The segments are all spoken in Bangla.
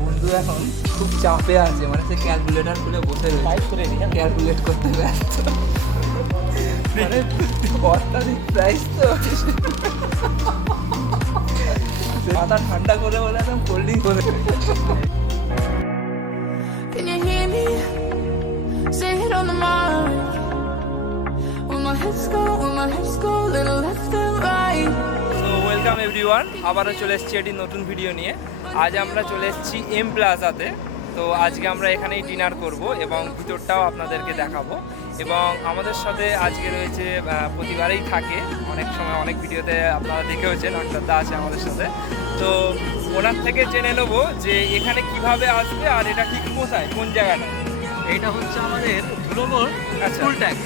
বন্ধু এখন খুব চাপে আছে, মানে সে ক্যালকুলেটর খুলে বসে রয়েছে, ক্যালকুলেট করতে ব্যস্ত, মানে অত্যাধিক প্রাইস তো মাথা ঠান্ডা করে বলে একদম কোল্ড ড্রিঙ্ক করে। Can you hear me? Say it on the mic. When my hips go, little left and right. So welcome everyone, আবারও চলে এসেছি একটি নতুন ভিডিও নিয়ে। আজ আমরা চলে এসেছি এম প্লাজাতে। তো আজকে আমরা এখানেই ডিনার করব এবং ভিতরটাও আপনাদেরকে দেখাবো। এবং আমাদের সাথে আজকে রয়েছে, প্রতিবারেই থাকে, অনেক সময় অনেক ভিডিওতে আপনারা দেখেওছেন, ডাক্তারদা আছে আমাদের সাথে। তো ওনার থেকে জেনে নেবো যে এখানে কিভাবে আসবে আর এটা ঠিক কোথায়, কোন জায়গাটা। এইটা হচ্ছে আমাদের ধুলোগড় আচ্ছা। টুল ট্যাক্স।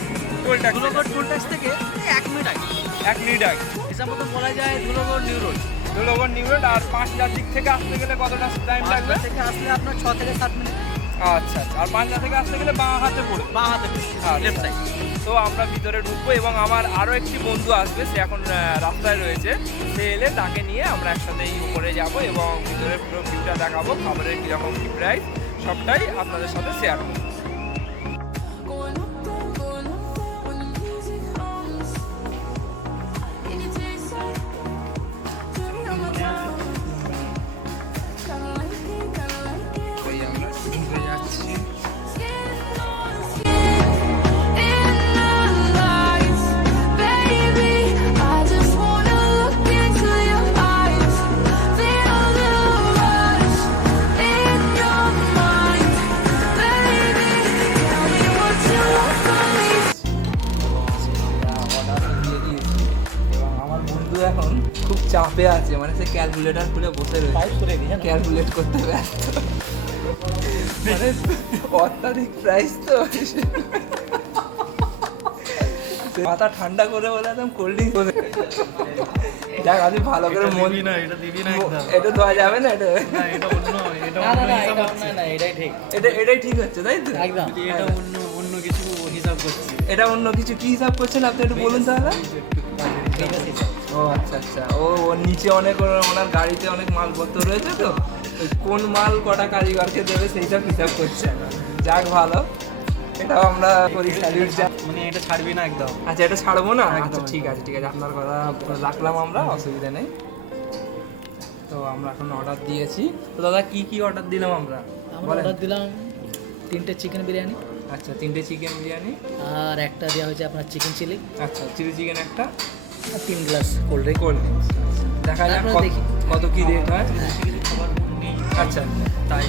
টোলটা ধুলোগড় টুল ট্যাক্স থেকে 1 মিনিট আগে, 1 মিনিট আগে হিসাব মতো বলা যায় Dhulagarh new road. Dhulagarh new road. আর 5টার দিক থেকে আসতে গেলে কতটা টাইম লাগবে? 5টা থেকে আসলে আপনার 6 থেকে 7 মিনিট। আচ্ছা আচ্ছা। আর 5টা থেকে আসতে গেলে বাঁ হাতে পড়বে, বাঁ হাতে লেফট সাইড। তো আমরা ভিতরে ঢুকবো এবং আমার আরও একটি বন্ধু আসবে, সে এখন রাস্তায় রয়েছে। সে এলে তাকে নিয়ে আমরা একসাথেই উপরে যাব এবং ভিতরে পুরো ভিউটা দেখাবো, খাবারের কীরকম কী প্রাইস সবটাই আপনাদের সাথে শেয়ার করবো। Going up there when the music comes. Can you taste it? Turn on my mind. Kinda like it. এই আমরা ঢুকে যাচ্ছি। Skin on skin in the lights, baby. I just wanna look into your eyes, feel the rush in your mind, baby. Tell me what you want from me. Order দিয়ে দিয়েছি এবং আমার বন্ধু এখন খুব চাপে আছে, মানে সে ক্যালকুলেটর খুলে বসে রয়েছে, ক্যালকুলেট করতে ব্যস্ত, মানে অত্যাধিক প্রাইস তো মাথা ঠান্ডা করে বলে একদম কোল্ড ড্রিঙ্ক করে। যাক, আমি ভালো করে মন না, এটা দিবি না একদম। এটা দেওয়া যাবে না, এটা না, এটা অন্য, এটা না, অন্য না, হিসাব এটা হচ্ছে। না, এটাই ঠিক। এটাই ঠিক হচ্ছে, তাই তো? একদম। এটা অন্য কিছু হিসাব করছি। এটা অন্য কিছু কি হিসাব করছেন আপনি একটু বলুন তাহলে। ও আচ্ছা আচ্ছা। ওর নিচে অনেক ওনার গাড়িতে অনেক মালপত্র রয়েছে, তো ওই কোন মাল কটা কারিগরকে দেবে সেইসব হিসাব করছে। যাক, ভালো, এটাও আমরা করি, স্যালিউট। মানে এটা ছাড়বি না একদম। আচ্ছা, এটা ছাড়বো না? আচ্ছা, একদম, ঠিক আছে ঠিক আছে, আপনার কথা রাখলাম আমরা, অসুবিধা নেই। তো আমরা এখন অর্ডার দিয়েছি। তো দাদা কি কি অর্ডার দিলাম আমরা? আমরা বলেন। অর্ডার দিলাম 3টে চিকেন বিরিয়ানি, আচ্ছা, 3টে চিকেন বিরিয়ানি, আর একটা দেওয়া হয়েছে আপনার চিকেন চিলি, আচ্ছা, চিলি চিকেন একটা, আর 3 glass cold drink. Cold drinks. দেখা যাক তারপরে দেখি কত কি রেট হয়। বেশি কিছু খাবার নেই, আচ্ছা, তাই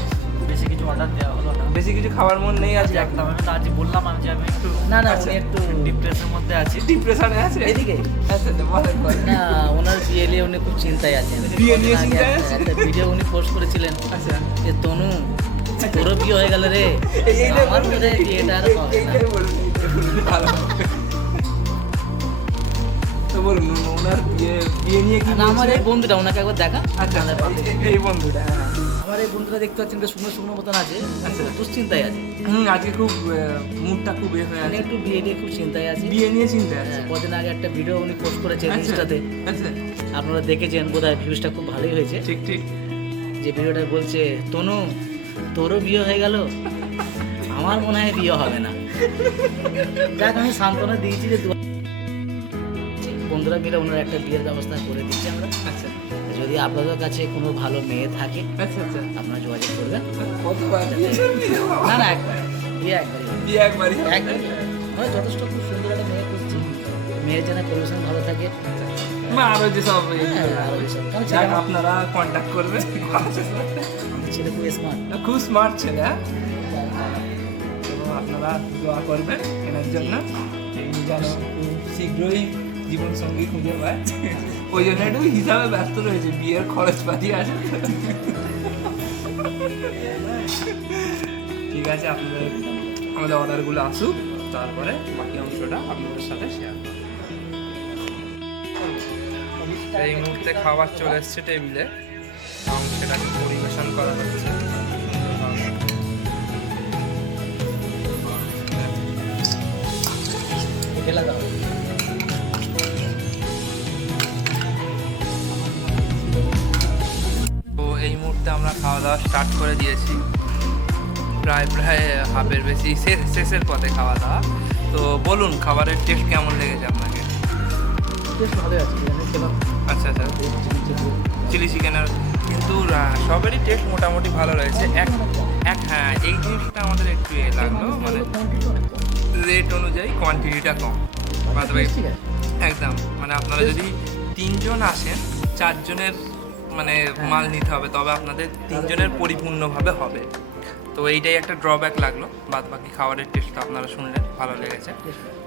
বেশি কিছু অর্ডার দেওয়া হলো না। বেশি কিছু খাবার মন নেই আজকে একদম। আমি তো আজ বললাম যে আমি একটু আচ্ছা। উনি একটু ডিপ্রেশনের মধ্যে আছি। ডিপ্রেশনে আছে এদিকে আচ্ছা আচ্ছা, বলেন বলেন। না, ওনার বিয়ে নিয়ে উনি খুব চিন্তায় আছেন। বিয়ে নিয়ে কদিন আগে চিন্তায় আছে? একটা ভিডিও উনি পোস্ট করেছিলেন আচ্ছা, যে তনু তোরও বিয়ে হয়ে গেল রে, এইটাই আমার বলুন, বোধ হয় বিয়েটা আর হবে না। এইটাই বলুন, এইটাই বলুন, ভালো হবে। তো বলুন, ওনার বিয়ে নিয়ে কি না, আমার বলছে? এই বন্ধুটা, ওনাকে একবার দেখা। আচ্ছা, আমাদের পাশে। এই বন্ধুটা, হ্যাঁ। আমার এই বন্ধুটা দেখতে পাচ্ছেন যে শুকনো শুকনো মতন আছে, আচ্ছা। দুশ্চিন্তায় আছে। আজকে খুব মুডটা খুব হয়ে উনি আছে, একটু বিয়ে নিয়ে খুব চিন্তায় আছে। বিয়ে নিয়ে চিন্তা আছে। হ্যাঁ, কদিন আগে একটা ভিডিও উনি পোস্ট করেছেন আচ্ছা, ইনস্টাতে, আচ্ছা, আপনারা দেখেছেন বোধহয়, ভিউজটা খুব ভালোই হয়েছে। ঠিক ঠিক। যে ভিডিওটা বলছে তনু তোরও বিয়ে হয়ে গেল, আমার মনে হয় বিয়ে হবে না। যাক, আমি সান্ত্বনা দিয়েছি যে বন্ধুরা মিলে ওনার একটা বিয়ের ব্যবস্থা করে দিচ্ছি আমরা। আচ্ছা যদি আপনাদের কাছে কোনো ভালো মেয়ে থাকে আচ্ছা আচ্ছা। আপনারা যোগাযোগ করবেন। কতবার না না, একবার বিয়ে একবারই, বিয়ে একবারই হবে? একবারই হয়। যথেষ্ট খুব সুন্দর একটা মেয়ে খুঁজছি, মেয়ের যেন পরিবেশন ভালো থাকে। না, আরো যেসব হ্যাঁ, আরো বেশি। কারণ যাক, ছেলে- আপনারা কন্ট্যাক্ট করবেন। আমার ছেলে খুব স্মার্ট। খুব স্মার্ট ছেলে, হ্যাঁ। এবং আপনারা দোয়া করবেন এনার জন্য, এই যেন খুব শীঘ্রই জীবন সঙ্গী খুঁজে পায়। ওই জন্য একটু হিসাবে ব্যস্ত রয়েছে, বিয়ের খরচপাতি আছে। ঠিক আছে, আপনাদের আমাদের অর্ডারগুলো আসুক, তারপরে বাকি অংশটা আপনাদের সাথে শেয়ার করব। এই মুহূর্তে খাবার চলে এসছে টেবিলে এবং সেটাকে পরিবেশন করা হচ্ছে। ঢেলা দাও। তো এই মুহূর্তে আমরা খাওয়া দাওয়া স্টার্ট করে দিয়েছি, প্রায় হাফের বেশি শেষের পথে খাওয়া দাওয়া। তো বলুন খাবারের টেস্ট কেমন লেগেছে আপনাকে? বেশ ভালোই আছে, বিরিয়ানি ছিল, আচ্ছা আচ্ছা, চিলি চিকেনের কিন্তু সবেরই টেস্ট মোটামুটি ভালো রয়েছে। হ্যাঁ এই জিনিসটা আমাদের একটু লাগলো, মানে রেট অনুযায়ী কোয়ান্টিটিটা কম। ঠিক আছে। একদম, মানে আপনারা যদি 3 জন আসেন 4 জনের মানে মাল নিতে হবে, তবে আপনাদের 3 জনের পরিপূর্ণভাবে হবে। তো এইটাই একটা ড্রব্যাক লাগলো। বাদ বাকি খাবারের টেস্টটা আপনারা শুনলেন, ভালো লেগেছে।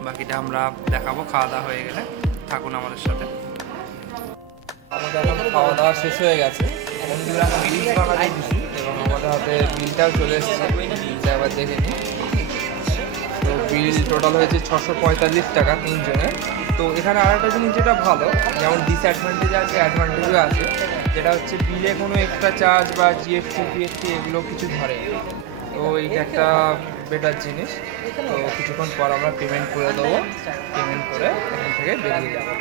বাকিটা আমরা দেখাবো খাওয়া দাওয়া হয়ে গেলে। থাকুন আমাদের সাথে। আমাদের এখন খাওয়া দাওয়া শেষ হয়ে গেছে, বন্ধুরা এখন বিল বানাতে দিচ্ছি এবং আমাদের হাতে বিলটাও চলে এসেছে, বিলটা একবার দেখে নিই। তো বিল টোটাল হয়েছে 645 টাকা 3 জনের। তো এখানে আর একটা জিনিস যেটা ভালো, যেমন ডিসঅ্যাডভান্টেজ আছে অ্যাডভান্টেজও আছে, যেটা হচ্ছে বিলে কোনো এক্সট্রা চার্জ বা জিএসটি ফিএসটি এগুলো কিছু ধরে। তো এইটা একটা বেটার জিনিস। তো কিছুক্ষণ পর আমরা পেমেন্ট করে দেবো, পেমেন্ট করে এখান থেকে বেরিয়ে যাবো।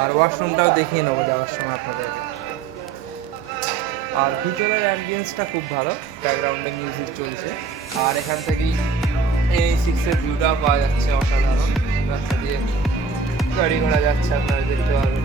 আর ওয়াশরুমটাও দেখিয়ে নেবো যাওয়ার সময় আপনাদেরকে। আর ভিতরের অ্যাম্বিয়েন্সটা খুব ভালো, ব্যাকগ্রাউন্ডে মিউজিক চলছে। আর এখান থেকেই A6-এর ভিউটা পাওয়া যাচ্ছে অসাধারণ। রাস্তা দিয়ে গাড়ি ঘোড়া যাচ্ছে, আপনারা দেখতে পারবেন।